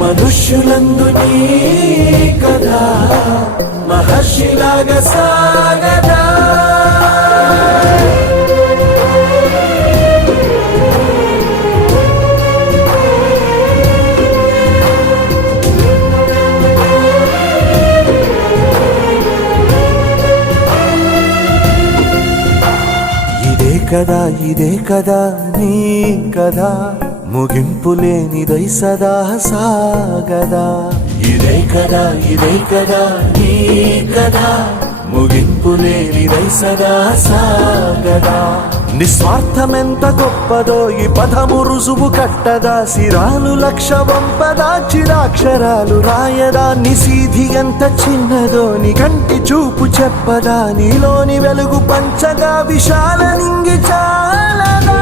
మనుష్యులందు నీ కదా మహర్షిలాగా సాగదా. ఇదే కదా నీ కదా ముగింపులేనిదై సదా సాగదా. ఇదే కదా నీ కదా ముగింపులేనిదై సదా సాగదా. నిస్వార్థమెంత గొప్పదో ఈ పదము రుజువు కట్టదా. సిరాలు లక్ష వంపదా చిరాక్షరాలు రాయదా. నిశీధి ఎంత చిన్నదో నీ కంటి చూపు చెప్పదా. నీలోని వెలుగు పంచగా విశాల నింగి చాలదా.